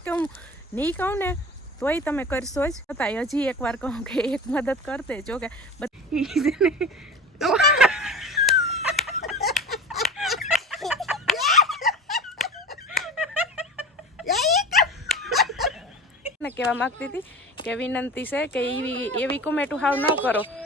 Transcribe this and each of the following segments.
કે હું નહીં કહું ને તોય તમે કરશો જ. છતાંય હજી એકવાર કહું કે એક મદદ કરતે જો કે કહેવા માંગતી હતી કે વિનંતી છે કે એવી એવી કોમેટું હાવ ન કરો.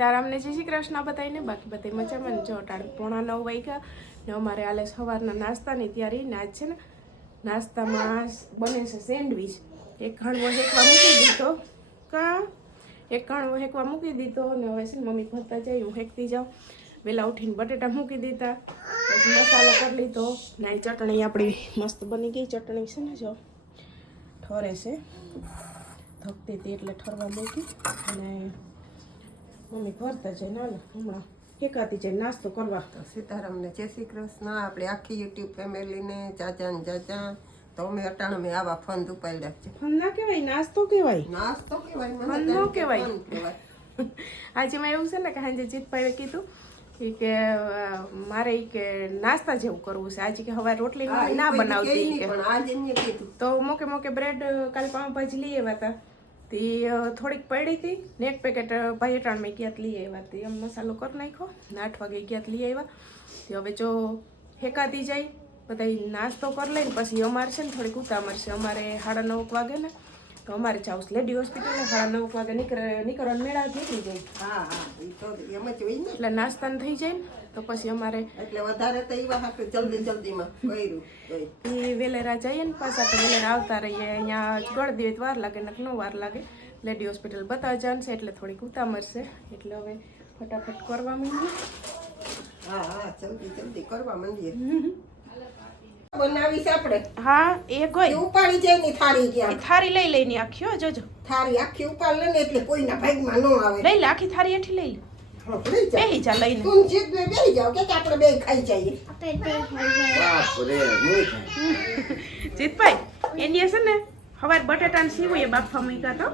સીતારામને જય શ્રી કૃષ્ણ બતાવીને બાકી બધી મજામાં જો અટાણ પોણા નવ વાગ્યા. ને અમારે આલે સવારના નાસ્તાની તૈયારી. ના આજ છે ને નાસ્તામાં બને છે સેન્ડવીચ. એક ઘણવો હેકવા મૂકી દીધો. કા? એક ઘણવો હેકવા મૂકી દીધો. ને હવે છે ને મમ્મી ભરતા જાય, હું હેકતી જાઉં. વહેલા ઉઠીને બટેટા મૂકી દીધા. પછી મસાલો કરી લીધો. ને ચટણી આપણી મસ્ત બની ગઈ. ચટણી છે ને જો, ઠરે છે. ધકતી હતી એટલે ઠરવા મૂકી. અને મમ્મી કરતા જાય ના હમણાં એકાતી જાય નાસ્તો કરવા. તો સીતારામને જય શ્રી કૃષ્ણ આપણે આખી યુટ્યુબ ફેમિલીને ચાચા ને ચાચા તો અમે અટાણે મેં આવા ફંદ ઉપાડ્યા છે. ફન ના કહેવાય નાસ્તો કહેવાય. નાસ્તો કહેવાય ફન નો કહેવાય. આજે મેં એવું છે ને કે સાંજે જીતભાઈએ કીધું કે મારે કે નાસ્તા જેવું કરવું છે. આજે કે હવે રોટલી ના બનાવતી તો મોકે મોકે બ્રેડ કાલે પાઉંભાજી લઈ આવ્યા હતા. તે થોડીક પડી હતી ને એક પેકેટ ભાઈ ત્રણ મેં ક્યાંક લઈ આવ્યા તે એમ મસાલો કરી નાખ્યો ને આઠ વાગે ક્યાંક લઈ આવ્યા તે હવે જો હેકાતી જાય બધા નાસ્તો કરી લઈને પછી અમારે છે ને થોડીક ઉતામર છે અમારે સાડા નવ વાગે ને તો અમારે જાઉં લેડી હોસ્પિટલ સાડા નવ વાગે નીકળે નીકળવાનું મેળા નીકળી જાય. હા હા એ તો એમ જ હોય ને. એટલે નાસ્તાન થઈ જાય ને તો પછી અમારે એટલે વધારે તો એવા હાથે જલ્દી જલ્દીમાં કર્યું. એ વેલેરા જઈએ ને પાછા તો વેલેરા આવતા રહીએ. અહીંયા ગળદી હોય તો વાર લાગે ને ન વાર લાગે. લેડી હોસ્પિટલ બતાવવા જાણશે એટલે થોડીક ઉતામર છે. એટલે હવે ફટાફટ કરવા માંડીએ. હા હા જલ્દી જલ્દી કરવા માંડીએ. બનાવી છે આપણે. હા એ કોઈ. ઉપાડી જાય ને થાળી ગયા થારી લઈ લઈને આખી હો જોજો. થાળી આખી ઉપાડ લે ને એટલે કોઈના ભાગમાં ન આવે. લઈ લે આખી થારી એઠી લઈ લે. લઈ બેહી જા લઈને. તું જીત બે બેહી જાવ કે આપણે બે ખાઈ જઈએ? બાપરે મુઈ જીતભાઈ એની છે ને હવાર બટેટાને સીવું એ બાફા મૂક્યા તો?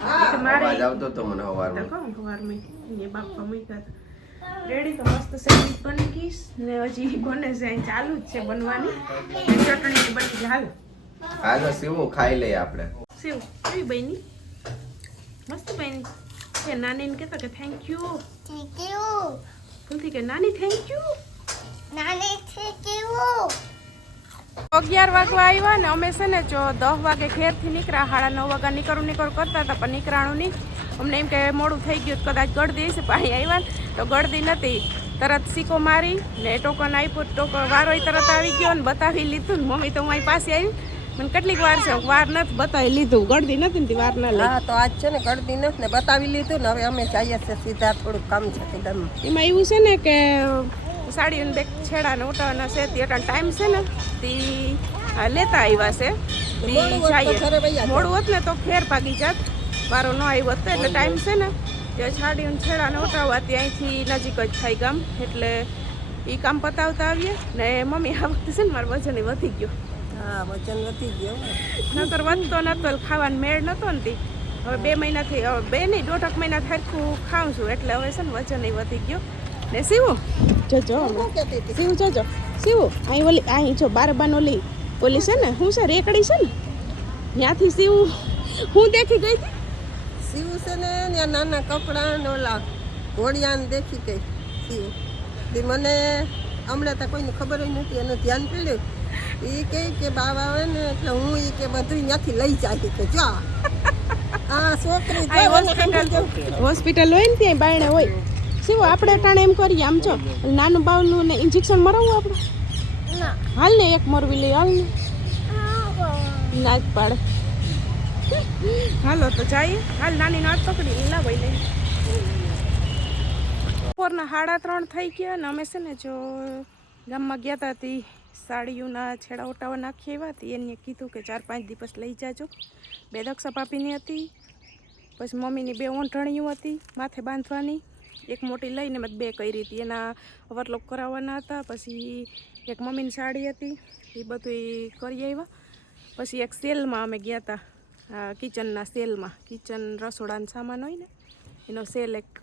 હા. મારે આવતો તો મને હવાર હવાર હવારમાં એ બાફા મૂક્યા હતા રેડી તો મસ્ત સેન્ડવિચ બની ગઈશ. ને હજી બને છે અહીં ચાલુ જ છે બનવાની. ચટણી બની ગઈ. હાલ. હાલો સીવું ખાઈ લઈએ આપણે. સેવ. કેવી બની? મસ્ત બની. કે નાનીને કહેતો કે થેન્ક યુ થેન્ક યુ ભૂલથી કે નાની થેન્ક યુ નાની થેન્ક યુ અગિયાર વાગવા આવ્યા ને અમે છે ને જો દસ વાગે ઘેરથી નીકળ્યા સાડા નવ વાગ્યા નીકળું નીકળું કરતા હતા પણ નીકળાણું નહીં. અમને એમ કે મોડું થઈ ગયું કદાચ ગળદી હશે પાણી આવ્યા તો ગળદી નથી તરત સિક્કો મારી ને ટોકન આપ્યું ટોકન વારો તરત આવી ગયો ને બતાવી લીધું ને મમ્મી તો મારી પાસે આવી. મને કેટલીક વાર છે વાર નથી બતાવી લીધું. ગળદી નથી ને વાર ના હા તો આજ છે ને ગળદી નથી ને બતાવી લીધું ને હવે અમે જઈએ છીએ સીધા થોડુંક કામ છે કદમ એમાં એવું છે ને કે સાડીઓને બે છેડાને ઉટાવવાના છે તે ટાઈમ છે ને તે લેતા આવ્યા છે. મોડું હોત ને તો ફેર ભાગી જાત. વારો ન આવ્યો હતો એટલે ટાઈમ છે ને તે છાડીને છેડાને ઉઠાવવા ત્યાંથી નજીક જ થાય ગામ. એટલે એ કામ પતાવતા આવીએ ને મમ્મી આ વખતે છે ને મારું વજન વધી ગયું. હા વજન વધી ગયો. નકર વધતો નતો ખાવાનો મેળ નતો ને હવે બે મહિનાથી હવે બે નહીં દોઢક મહિના થરખું ખાઉં છું એટલે હવે છે ને વજન વધી ગયો. ને સીવું જજો. સીવું જોજો. સીવું અહીં ઓલી અહીં જો બાર બાન ઓલી ઓલી છે ને હું છે રેકડી છે ને ત્યાંથી સીવું હું દેખી ગઈ હતી? શિવ છે ને ત્યાં નાના કપડાં ને ઓલા ઘોડિયાને દેખી ગઈ સીવું. તે મને હમણાં તો કોઈને ખબર જ નથી એનું ધ્યાન પડ્યું એ કહે કે બાવા આવે ને એટલે હું એ કે બધું ત્યાંથી લઈ જાય કે જો. આ છોકરી હોસ્પિટલ હોય ને ત્યાં બાયણે હોય. સીવું આપણે અટાણે એમ કરીએ આમ છો નાનું બાવનું ને ઇન્જેક્શન મરાવવું આપણે? હાલ ને એક મરવી લઈ હાલ ને. ના જ પાડે. હાલો, તો જઈએ હાલ નાની નાત પકડી. લાવો લઈ બપોરના સાડા ત્રણ થઈ ગયા અને અમે છે ને જો ગામમાં ગયા હતા તી સાડીઓના છેડા ઓટાવા નાખી આવ્યા હતી એને કીધું કે ચાર પાંચ દિવસ લઈ જાજો. બે દક્ષા પાપીની હતી, પછી મમ્મીની બે ઓંઢણીઓ હતી માથે બાંધવાની. એક મોટી લઈને મેં બે કરી હતી. એના ઓવરલોક કરાવવાના હતા, પછી એક મમ્મીની સાડી હતી. એ બધું કરી આવ્યા. પછી એક સેલમાં અમે ગયા હતા કિચનના સેલમાં, કિચન રસોડાનો સામાન હોય ને, એનો સેલ એક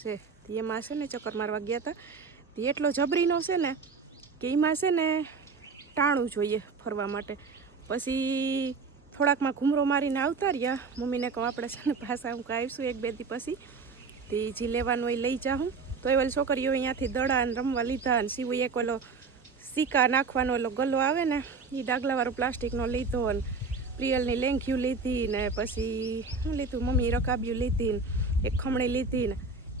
છે. એમાં છે ને ચક્કર મારવા ગયા હતા. તે એટલો જબરીનો છે ને કે એમાં છે ને ટાણું જોઈએ ફરવા માટે. પછી થોડાકમાં ઘૂમરો મારીને આવતા રહ્યા. મમ્મીને કહું, આપણે છે ને પાછા હું આવીશું એક બે દી પછી. તે જે લેવાનું હોય લઈ જાઉં. તો એ ઓલી છોકરીઓ અહીંયાથી દડા ને રમવા લીધા અને સિવાય એક ઓલો સિક્કા નાખવાનો ઓલો ગલ્લો આવે ને એ ડાગલાવાળો પ્લાસ્ટિકનો લીધો ને પ્રિયલની લેંઘ્યું લીધી ને પછી શું લીધું? મમ્મી રકાબ્યું લીધી ને એક ખમણી લીધી ને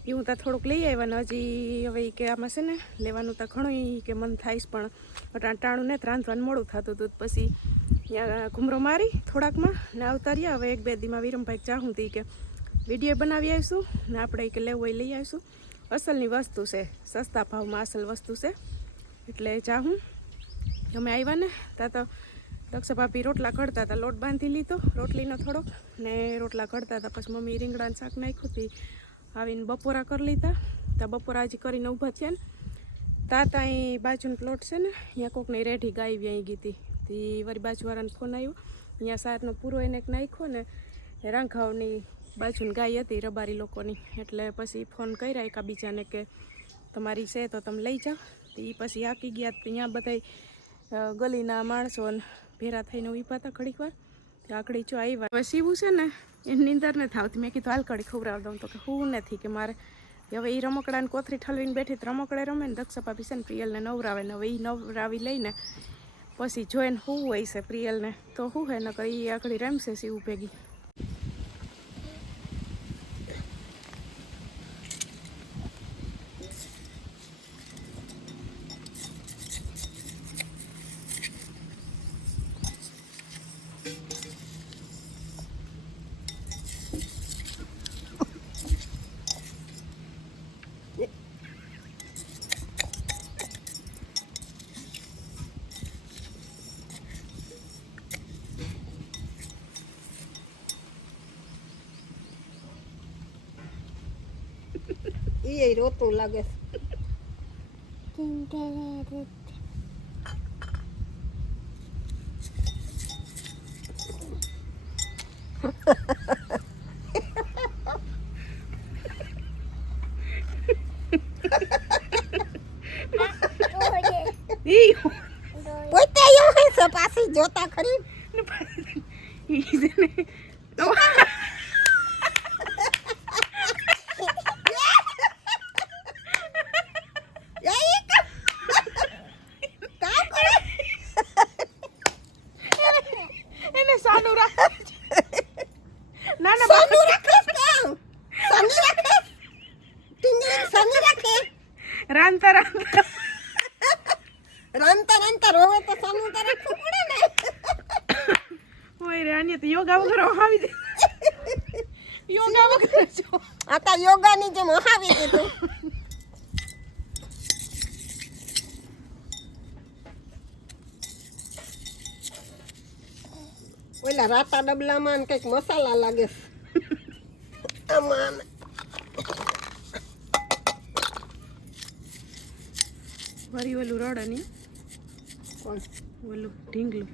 એ હું ત્યાં થોડુંક લઈ આવ્યા ને હજી હવે કે આમાં છે ને, લેવાનું તો ઘણું કે મન થાય પણ. ટાણું ને રાંધવાનું મોડું થતું હતું પછી ત્યાં ઘૂમરો મારી થોડાકમાં, ને આવતા રહ્યા. હવે એક બે દીમાં વિરમભાઈ ચાહું તી કે વીડિયો બનાવી આવીશું ને આપણે કે લેવું હોય લઈ આવીશું અસલની વસ્તુ છે, સસ્તા ભાવમાં અસલ વસ્તુ છે. એટલે ચાહું અમે આવ્યા ને ત્યાં તો દક્ષા ભાભી રોટલા ઘડતા હતા. લોટ બાંધી લીધો, રોટલીનો થોડોક ને રોટલા ઘડતા હતા. પછી મમ્મી રીંગણાનું શાક નાખ્યું હતી. આવીને બપોરા કરી લીધા. ત્યાં બપોરા હજી કરીને ઊભા થયા ને. તાતા ત્યાં બાજુનો પ્લોટ છે ને, અહીંયા કોકની રેઢી ગાય વ્યાઈ ગીતી તે વળી બાજુવાળાને ફોન આવ્યો અહીંયા સારનો પૂરો એને એક નાખ્યો ને રાંઘાવની બાજુની ગાય હતી, રબારી લોકોની. એટલે પછી ફોન કર્યા એકાબીજાને કે, તમારી છે તો તમે લઈ જાઓ. તો એ પછી આકી ગયા ત્યાં બધા ગલીના માણસો ભેરા થઈને ઊભા હતા ઘડીક વાર. તો આકડી જો આવ્યા હવે સીવું છે ને, એની નીંદર નથી આવતી. મેં કીધું, હાલ કડી ખવડાવી દઉં. તો કે, હું નથી કે મારે. હવે એ રમકડાને કોથરી ઠલવીને બેઠી રમકડે રમે ને દક્ષા ભાભી ને પ્રિયલને નવરાવે ને હવે એ નવરાવી લઈને પછી જોઈને શું હોય છે પ્રિયલને. તો શું હે, નકર એ આકડી રમશે શિવ ભેગી. એ રોતું લાગે પોતે પાછી જોતા ખરી ઈ છે ને એ ઈ કા- કામ કરે એને સાનું રાખે છે. ના ના સોનું રાખે છે કામ સની રાખે ટીંગલી સની રાખે રાંધતા રાંધતા રમતા રમતા રોવે તો સનું તો રાખવું પડે ને હોય રે આને તો યોગા વગર આવી દે યોગા વગર જો આ તો યોગાની જેમ વહાવી દીધું ઓલા રાતા ડબલામાં ને કંઈક મસાલા લાગે છે. આમાં ને. વરી ઓલું રડે નહીં કોણ? ઓલું ઢીંગલું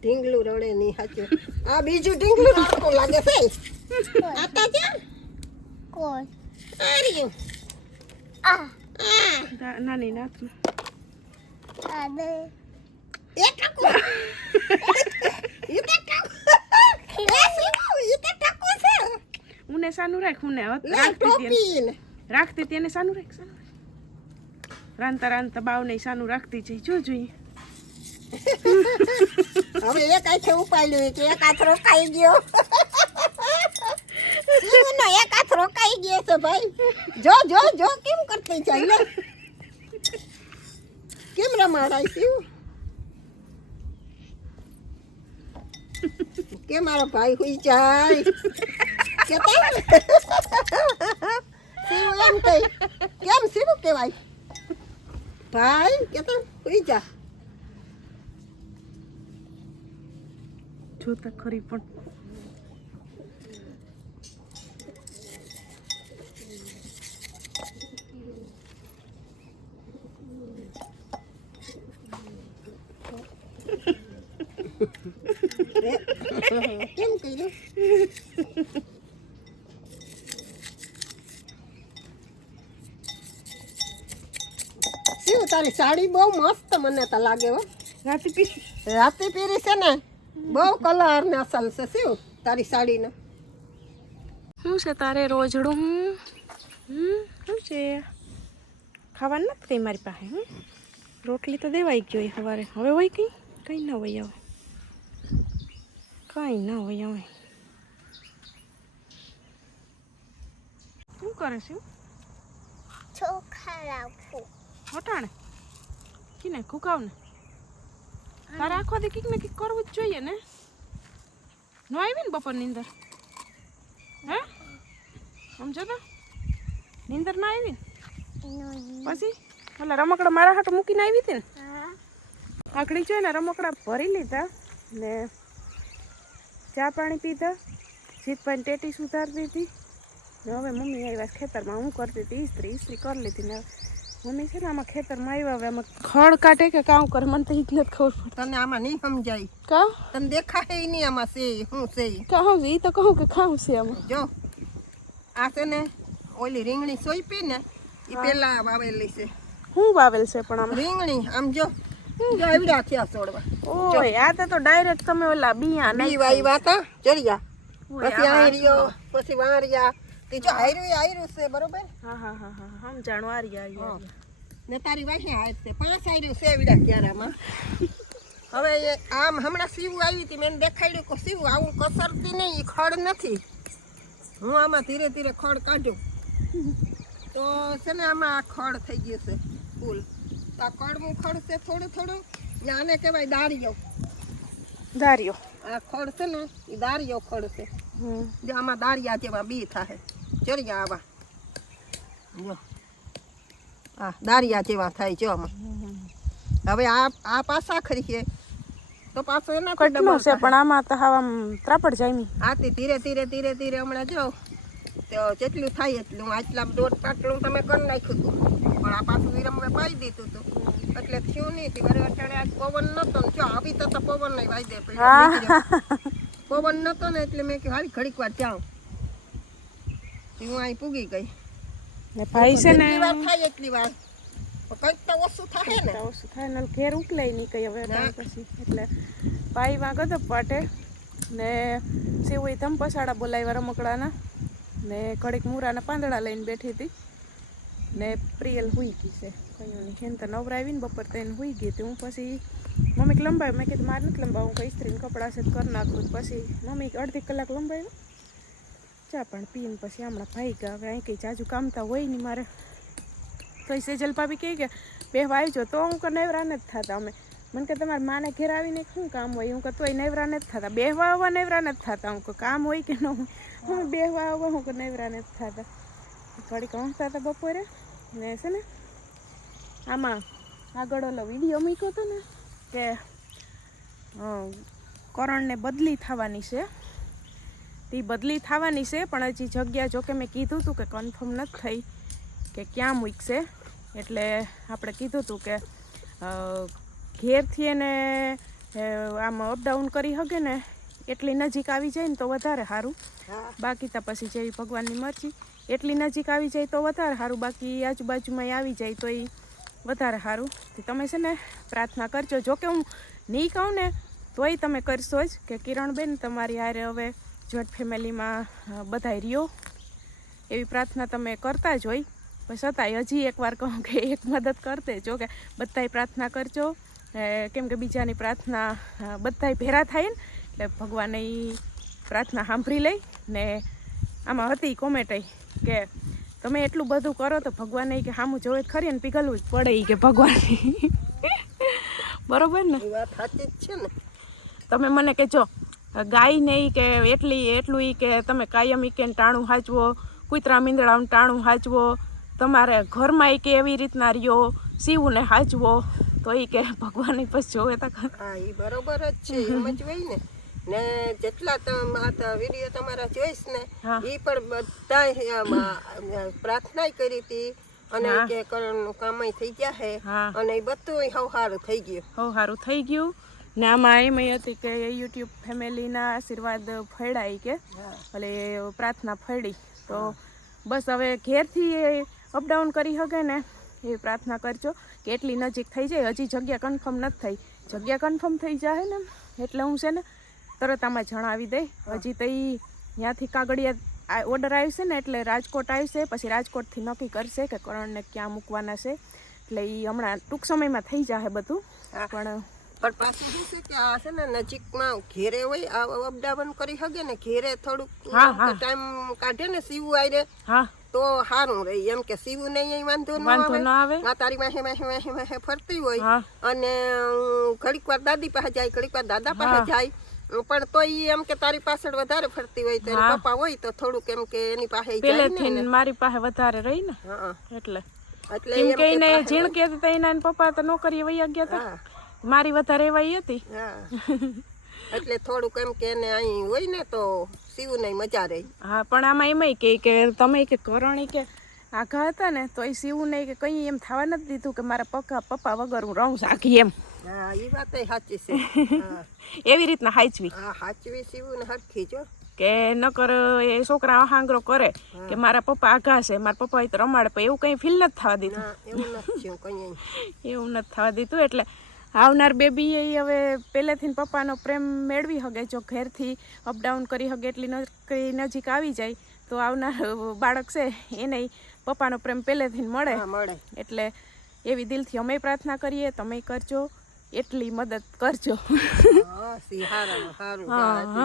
ઢીંગલું રડે નહીં સાચું આ બીજું ઢીંગલું રડતું લાગે છે આ તો છે કોણ આ રહ્યું. આ આ દા- નાની નાથમાં આ બે એ કાકુ એ તો સાનું રાખ હું ને રાખતી એને. રાખતી હતી એને સાનું રાખ સાનું રાખ રાંતા રાંતા બાવ ને સાનું રાખતી જઈ જો જોઈએ હવે એક હાથે ઉપાડ્યું કે એક હાથ રોકાઈ ગયો એક હાથ રોકાઈ ગયો છે ભાઈ જો જો જો કેમ કરતી જાય લે કેમ રમાડાય શિવ કે મારો ભાઈ હુઈ જાય કેતા શિવ એમ કહે કેમ શિવ કહેવાય ભાઈ કેતા હુઈ જા જોતા ખરી પણ કેમ કર્યું તારી સાડી બહુ મસ્ત મને તો લાગે હો. રાતે પી રાતે પીરી છે ને બહુ કલર ને અસલ છે શિવ તારી સાડીનો. શું છે તારે રોજડું હમ? શું છે? ખાવાનું નથી કંઈ મારી પાસે હમ? રોટલી તો દેવાઈ ગઈ હોય સવારે. હવે હોય કંઈ? કંઈ ના હોય હવે. કંઈ ના હોય હવે. શું કરે છે? છોખા રાખું હોટાણે? કીને કુકાવ ને તારે આખો દી કંઈક ને કંઈક કરવું જ જોઈએ ને. નો આવી ને બપોરની અંદર હે? સમજો તો. નીંદર ના આવી ને? પછી? ઓલા રમકડા મારા હાટું મૂકીને આવી હતી ને? આકડી જોઈ ને રમકડા ભરી લીધા ને ચા પાણી પીધા જીતભાઈ ટેટી સુધારી દીધી. ને હવે મમ્મી આવ્યા ખેતરમાં હું કરતી હતી ઇસ્ત્રી ઇસ્ત્રી કરી લીધી ને મમ્મી છે ને આમાં ખેતરમાં આવ્યા હવે આમાં ખડ કાઢે કે કામ કરે મને તો ઈ જ નથી ખબર પડતી. તને આમાં નહીં સમજાય. કા? તને દેખાય નહીં આમાં છે શું છે. કહું એ તો કહું કે ખાવું છે આમાં. જો આ છે ને ઓલી રીંગણી સોઈપી ને એ પેલા વાવેલી છે. શું વાવેલ છે પણ આમાં? રીંગણી આમ જો જો એવડા થયા છોડવા. ઓય આ તો તો ડાયરેક્ટ તમે ઓલા બિયા બી નાઈ વાવ્યા હતા ચડિયા પછી આયરીઓ પછી વારિયા તે જો આયરું આયરું છે બરોબર? હા હા હા હા સમજાણું આ રહ્યા ને તારી વાહે આયર છે પાંચ આયરું છે એવડા ક્યારામાં. હવે આમ હમણાં સીવું આવી હતી મેં દેખાડ્યું કે સીવું આવું કસરતી નહીં એ ખડ નથી. હું આમાં ધીરે ધીરે ખડ કાઢું. તો છે ને આમાં આ ખડ થઈ ગયું છે ફૂલ. તો આ કડવું ખડ છે થોડું થોડું ને આને કહેવાય દાળિયો દારિયો. આ ખડ છે ને એ દાળિયો ખડ છે. હમ જો આમાં દાળિયા જેવા બી થાય ચડિયા આવા. જો. આ દાળિયા જેવા થાય જો આમાં. હવે આ આ પાસા ખરી તો પાછો એના કેટલું છે? પણ આમાં તો હવા ત્રાપડ જામી. આથી ધીરે ધીરે ધીરે ધીરે હમણાં જો તો જેટલું થાય એટલું. આટલા દોઢ પાટલું તમે કરી નાખ્યું હતું. પણ આ પાછું વિરમવે પાઈ દીધું હતું. એટલે થયું નહીં. વરે અટાણે આજ પવન નતો જો આવી તો પવન નહીં વાઈ દે. પછી પવન નતો ને એટલે મેં કે હાલ ઘડીક વાર જાઉં. હું અહીં પૂગી ગઈ. ને ભાઈ છે ને વાર થાય એટલી વાર. કંઈક તો ઓછું થાય ને. ઓછું થાય ને ઘેર ઉકલાય નહીં કઈ હવે. પછી. એટલે ભાઈ વાં ગદપ પાટે. ને સેવઈ ધમ પસાડા બોલાવ્યા રમકડાના. ને ઘડીક મૂરાના પાંદડા લઈને બેઠી હતી. ને પ્રિયલ હુઈ ગઈ છે. કયું નહીં એને તો નવરાવીને બપોર તેને હુઈ ગઈ હતી. હું પછી મમ્મીક લંબાવી મેં કીધું મારે નથી લંબાવું કંઈ ઇસ્ત્રીને કપડાં છે, કરી નાખું પછી. મમ્મી અડધી કલાક લંબાવ્યું. ચા પણ પીને પછી હમણાં ભાઈ ગયા. હવે અહીં કંઈ જાજુ કામતા હોય નહીં મારે. તો સેજલ ભાભી કહે કે, બે આવજો, તો હું કે નવરા નથી થતા અમે. મને કે તમારા માને ઘેર આવીને શું કામ હોય? હું કે તોય નવરા નથી થતા. બેહવા આવવા નવરા નથી થતા? હું કે કામ હોય કે ન હોય? હું બેહવા આવવા, હું કે નવરા નથી થતા. થોડીક ઊંઘતા હતા બપોરે. ને છે ને, આમાં આગળ ઓલો વીડિયો મૂક્યો હતો ને કે કરણને બદલી થવાની છે. તે બદલી થવાની છે પણ હજી જગ્યા જોકે મેં કીધું હતું કે કન્ફર્મ નથી થઈ કે ક્યાં મૂકશે. એટલે આપણે કીધું હતું કે ઘેરથી એને આમ અપડાઉન કરી શકે ને એટલી નજીક આવી જાય ને તો વધારે સારું. બાકી તો પછી જેવી ભગવાનની મરજી. એટલી નજીક આવી જાય તો વધારે સારું. બાકી આજુબાજુમાં આવી જાય તો એ વધારે સારું. તમે છે ને પ્રાર્થના કરજો. જો કે હું નહીં કહું ને, તોય તમે કરશો જ કે કિરણબેન તમારી હારે હવે જોઈન્ટ ફેમિલીમાં બધાય રહ્યો. એવી પ્રાર્થના તમે કરતા જ હોય. પણ છતાંય હજી એકવાર કહું કે એક મદદ કરતે જો. કે બધાય પ્રાર્થના કરજો. કેમ કે બીજાની પ્રાર્થના બધાય ભેરા થાય ને, એટલે ભગવાન એ પ્રાર્થના સાંભળી લઈ ને આમાં હતી કોમેન્ટ કે તમે એટલું બધું કરો તો ભગવાન કે સામું જોવે ખરી ને પીગલવું જ પડે કે ભગવાન. બરોબર ને? વાત સાચી જ છે ને. તમે મને કે જો ગાય નહીં કે એટલી એટલું ઈ કે તમે કાયમ ઈ કે ટાણું હાચવો કૂતરા મીંદડાનું ટાણું હાચવો તમારે ઘરમાં ઈ કે એવી રીતના રહ્યો સીવને હાચવો તો ઈ કે ભગવાન પછી જોવે તા હા એ બરોબર જ છે એમ જ હોય ને. ને જેટલા તમારા વીડિયો તમારા જોઈશ ને એ પણ બધા પ્રાર્થના કરી હતી. અને હા. કે કરણનું કામય થઈ ગયા છે અને એ બધું હવ સારું થઈ ગયું. સારું થઈ ગયું. ને આમાં એમય હતી કે યુટ્યુબ ફેમિલીના આશીર્વાદ ફળાય કે ભલે પ્રાર્થના ફળી. તો બસ હવે ઘેરથી અપડાઉન કરી શકે ને એ પ્રાર્થના કરજો. કે એટલી નજીક થઈ જાય હજી જગ્યા કન્ફર્મ નથી થઈ. જગ્યા કન્ફર્મ થઈ જાય ને એટલે હું છે ને તરત આમાં જણાવી દઈ હજી તો એ ત્યાંથી કાગળિયા ઓર્ડર આવશે ને એટલે રાજકોટ આવશે પછી રાજકોટથી નક્કી કરશે કે કરણને ક્યાં મૂકવાના છે. એટલે એ હમણાં ટૂંક સમયમાં થઈ જશે બધું. પણ પણ પાછું શું છે કે આ છે ને નજીકમાં ઘેરે હોય આ અપડાઉન કરી શકે ને ઘેરે થોડુંક. ટાઈમ કાઢે ને સીવું આયરે હા. તો સારું રહે. એમ કે સીવું નહીં વાંધો આવે. ન આવે. આ તારી માહે માહે માહે માહે ફરતી હોય. અને ઘડીક વાર દાદી પાસે જાય ઘડીક વાર દાદા પાસે જાય. પણ તો ઈ એમ કે તારી પાછળ વધારે ફરતી હોય તો પપ્પા હોય તો થોડુંક એમ કે એની પાસે પેલેથી મારી પાસે વધારે રહી ને. એટલે. એટલે એમ કે કે એને પાસે ઝીણ તો એના પપ્પા તો નોકરી વહી ગયા હતા મારી વધારે એવાય હતી. હા. એટલે થોડુંક એમ કે એને અહીં હોય ને તો સીવું નહીં મજા રહી. હા પણ આમાં એમાંય કે કે તમે કે કરણી કે આઘા હતા ને તો એ સીવું નહીં કે કંઈ એમ થવા નથી દીધું કે મારા પપ્પા પપ્પા વગર હું રહું સાખી એમ. હા એ વાત સાચી છે. એવી રીતના હાચવી. હા હાચવી સીવું ને હરખી જો કે નકર એ છોકરા અહાંગરો કરે કે મારા પપ્પા આઘા છે મારા પપ્પા તો રમાડે પણ એવું કંઈ ફીલ નથી થવા દીધું. એવું નથી થવા દીધું એટલે આવનાર બેબી એ હવે પહેલેથી પપ્પાનો પ્રેમ મેળવી શકે જો ઘેરથી અપડાઉન કરી શકે એટલી નજીક નજીક આવી જાય તો આવનાર બાળક છે એને પપ્પાનો પ્રેમ પહેલેથી મળે. મળે. એટલે એવી દિલથી અમે પ્રાર્થના કરીએ તમે કરજો. એટલી મદદ કરજો.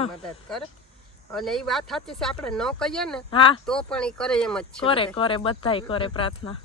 મદદ કરે. અને એ વાત સાચી છે આપણે ન કહીએ ને તો પણ એ કરે એમ જ છે કરે કરે બધાય કરે પ્રાર્થના.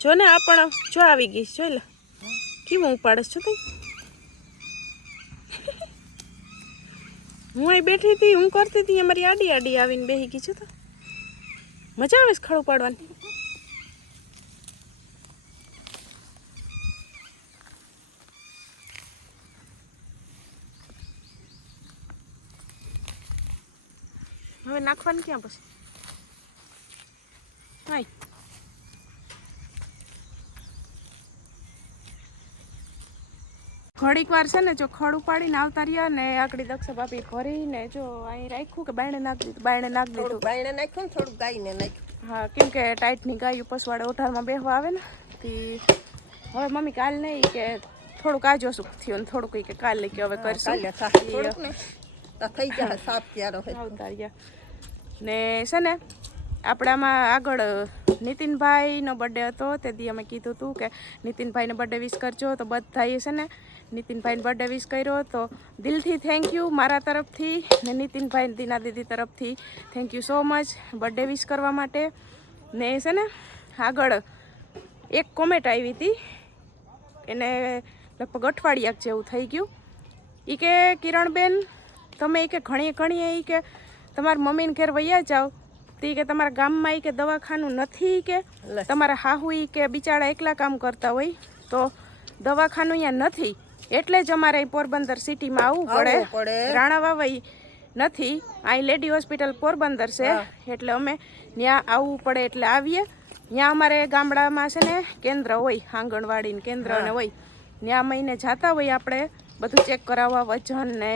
જો ને આ પણ જો આવી ગઈ જોઈ લે. કેવું ઉપાડસ છો તું હું અહીં બેઠી હતી હું કરતી હતી અમારી આડી આડી આવીને બેહી ગઈ છું તો મજા આવે છે ખડું પાડવાની. હવે નાખવાનું ક્યાં પછી હાય ઘડીક વાર છે ને જો ખડ ઉપાડીને આવતા રહ્યા ને આકડી દક્ષ બાપી ભરીને જો અહીં રાખ્યું કે બાયણે નાખી દીધું બાયણે નાખી દીધું. બાયણે નાખ્યું ને થોડુંક ગાયને નાખ્યું. હા કેમ કે ટાઈટની ગાયું પસવાડે ઓઠારમાં બેહવા આવે ને તી હવે મમ્મી કાલ નહીં કે થોડુંક આજો સુખ થયું ને થોડુંક કે કાલ કે હવે કરશું. થઈ જાય સાફ ક્યારો આવતા રહ્યા. ને છે ને આપણામાં આગળ નીતિનભાઈનો બર્થડે હતો, તે દી અમે કીધું હતું કે નીતિનભાઈને બર્થડે વિશ કરજો, તો બધાએ છે ને નીતિનભાઈને બર્થડે વિશ કર્યો, તો દિલથી થેન્ક યુ મારા તરફથી ને નીતિનભાઈ દીના દીદી તરફથી thank you so much birthday wish કરવા માટે. ને છે ને આગળ એક કોમેન્ટ આવી હતી, એને લગભગ અઠવાડિયાક જેવું થઈ ગયું. એ કે કિરણબેન, તમે એ કે ઘણી ઘણી એ કે તમારા મમ્મીને ઘેર વૈયા જાઓ તે કે તમારા ગામમાં કે દવાખાનું નથી કે તમારા હાહુ કે બિચારા એકલા કામ કરતા હોય તો દવાખાનું અહીંયા નથી. એટલે જ અમારે અહીં પોરબંદર સિટીમાં આવવું પડે. રાણા વાવાઈ નથી. અહીં લેડી હોસ્પિટલ પોરબંદર છે. એટલે અમે ત્યાં આવવું પડે એટલે આવીએ. ત્યાં અમારે ગામડામાં છે ને કેન્દ્ર હોય આંગણવાડી કેન્દ્રને કેન્દ્ર ને હોય. ત્યાં મહિને જતા હોય આપણે બધું ચેક કરાવવા વજન ને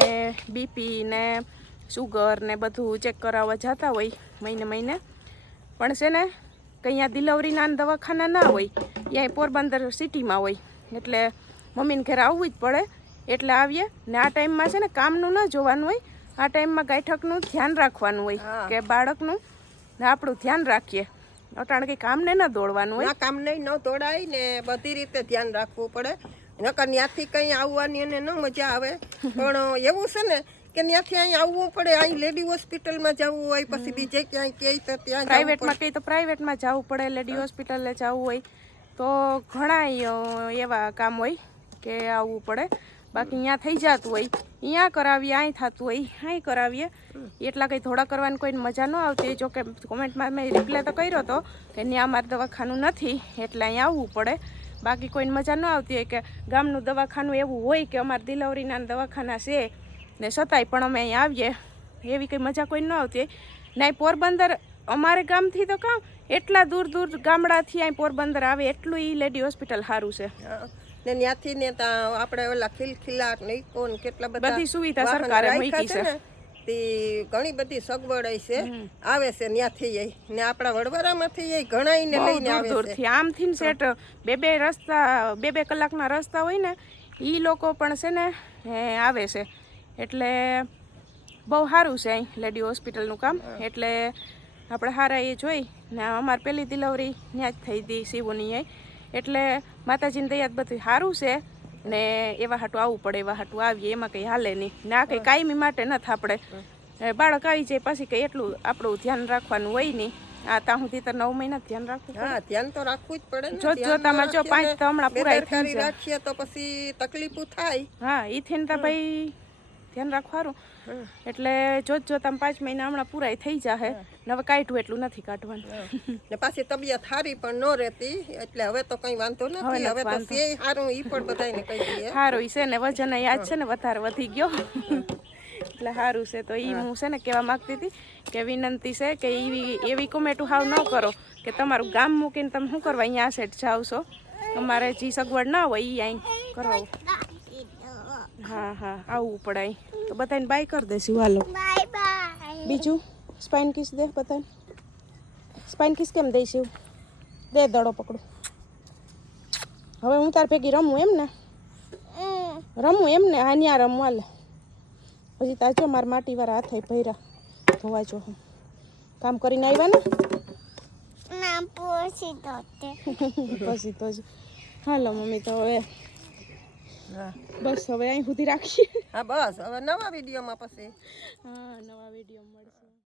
બીપી ને સુગર ને બધું ચેક કરાવવા જતા હોય. મહિને મહિને. પણ છે ને કે અહીંયા દિલવરીના દવાખાના ના હોય અહીંયા પોરબંદર સિટીમાં હોય. એટલે મમ્મીને ઘરે આવવું જ પડે. એટલે આવીએ ને આ ટાઈમમાં છે ને કામનું ન જોવાનું હોય આ ટાઈમમાં ગાયઠકનું ધ્યાન રાખવાનું હોય કે બાળકનું. ને આપણું ધ્યાન રાખીએ. અટાણે કંઈ કામને ન દોડવાનું હોય. કામને ન દોડાય ને બધી રીતે ધ્યાન રાખવું પડે. નકર ત્યાંથી કંઈ આવવાની એને ન મજા આવે. પણ એવું છે ને કે ત્યાંથી અહીં આવવું પડે અહીં લેડી હોસ્પિટલમાં જવું હોય પછી બીજે ક્યાંય કહે તો ત્યાં પ્રાઇવેટમાં કંઈ તો પ્રાઇવેટમાં જવું પડે લેડી હોસ્પિટલે જવું હોય. તો ઘણા એવા કામ હોય કે આવવું પડે. બાકી અહીંયા થઈ જતું હોય. અહીંયા કરાવીએ અહીં થતું હોય અહીં કરાવીએ. એટલા કંઈ થોડા કરવાની કોઈને મજા ન આવતી જો કે કોમેન્ટમાં મેં રિપ્લાય તો કર્યો હતો કે ત્યાં અમારે દવાખાનું નથી એટલે અહીંયા આવવું પડે. બાકી કોઈને મજા ન આવતી હોય કે ગામનું દવાખાનું એવું હોય કે અમારે દિલવરીના દવાખાના છે ને છતાંય પણ અમે અહીંયા આવીએ. એવી કંઈ મજા કોઈ ન આવતી. ને પોરબંદર અમારે ગામથી તો કાં એટલા દૂર દૂર ગામડાથી અહીં પોરબંદર આવે એટલું ઈ લેડી હોસ્પિટલ સારું છે. ને ત્યાંથી ને ત્યાં આપણે ઓલા ખિલખિલાટ ને ઈકો ને કેટલા બધા બધી સુવિધા સરકારે મૂકી છે. તે ઘણી બધી સગવડ છે. આવે છે ત્યાંથી જઈ ને આપણા વડવારામાંથી જઈ ઘણા ને લઈને આવે દૂરથી. આમથી ને સેટ બે બે રસ્તા બે બે કલાકના રસ્તા હોય ને એ લોકો પણ છે ને એ આવે છે. એટલે બહુ સારું છે અહીં લેડી હોસ્પિટલનું કામ. એટલે આપણે સારા એ જોઈ ને અમારે પહેલી ડિલિવરી ત્યાં જ થઈ હતી શિવની અહીં એટલે માતાજીની દયા બધું સારું છે ને એવા હાટું આવવું પડે એવા હાટું આવીએ એમાં કંઈ હાલે નહીં. ને આ કંઈ કાયમી માટે નથી આપણે. બાળક આવી જાય પછી કંઈ એટલું આપણું ધ્યાન રાખવાનું હોય નહીં. આ ત્યાં સુધી તો નવ મહિના ધ્યાન રાખવું હા ધ્યાન તો રાખવું જ પડે જો જો તમારે જો પાંચ તો હમણાં જાય. રાખીએ તો પછી તકલીફો થાય. હા ઈ થઈને તો ભાઈ ધ્યાન રાખવાનું. એટલે જોત જોતામાં પાંચ મહિના હમણાં પૂરાય થઈ જાહે. ને હવે કાઢવું એટલું નથી કાઢવાનું. ને પાછી તબિયત સારી પણ ન રહેતી એટલે હવે તો કઈ વાંધો નથી નથી હવે તો સે સારું ઈ પણ બધાને કહી દઈએ. સારું ઈ છે ને વજન યાદ છે ને વધારે વધી ગયો. એટલે સારું છે. તો ઈ હું. છે ને કહેવા માંગતી હતી કે વિનંતી છે કે એવી એવી કોમેટું હાવ ન કરો કે તમારું ગામ મૂકીને તમે શું કરવા અહીંયા સેટ જાવ છો? તમારે જે સગવડ ના હોય એ અહીં કરાવો હા હા આવવું પડે તો બધાને બાય કરી દેશું હાલો. બીજું? સ્પાઇન કિસ દે બધાને. સ્પાઇન કિસ કેમ દઈશું? દે દડો પકડો. હવે હું તાર ભેગી રમું એમ ને? રમું એમ ને? હા ન્યા રમવા હાલે. પછી તાજો મારા માટીવાળા હાથે ભૈરા ધોવા જો હું. કામ કરીને આવ્યા ને? પૂછી તો. હાલો મમ્મી તો હવે બસ હવે અહીં સુધી રાખીએ. હા બસ. હવે નવા વિડીયોમાં પછી. હા નવા વીડિયો મળશે.